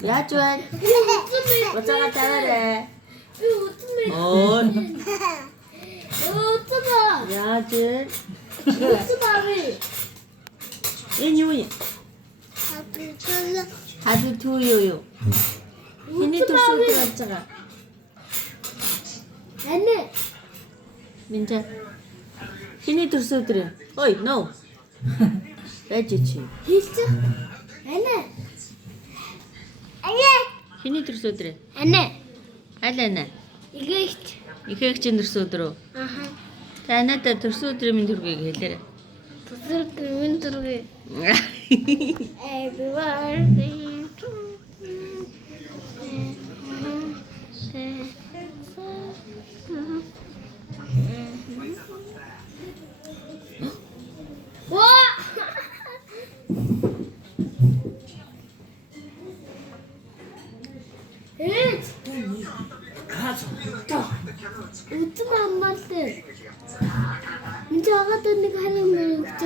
Яаж байна? Уцаага тавиарай. Би утмаа. Оо. Утмаа. Яаж вэ? Утмаа би. Энэ юу юм? Happy to you. Миний төрсөн өдөр болж байгаа. Ане. Минжа. Миний төрсөн өдөр юм. Ой, no. Байж чи. Хийчих. Ане. Ане. Миний төрсөн өдөр. Ане. Аль ана? Игэж. Ихэгчийн төрсөн өдөр үү? Аха. Та надад төрсөн өдрийн минь төргийг хэлээрэй. Төсөр гэмэн дөрөв. Everybody. What? Hey! Утмаа аммалтай. Энд жагаад нэг харин мөрөгч.